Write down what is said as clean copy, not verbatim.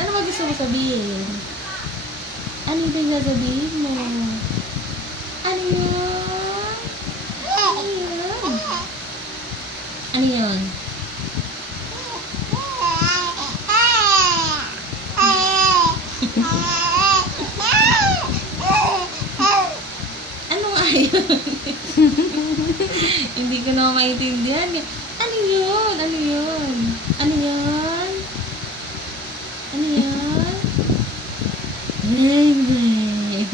Ano ba gusto mo sabihin? Ano yung sasabihin mo? Ano yun? Ano yun? Ano yun? Ano nga yun? Hindi ko na maintindihan eh. Ano yun? Ano yun? Ano yun? Ano yun? Baby.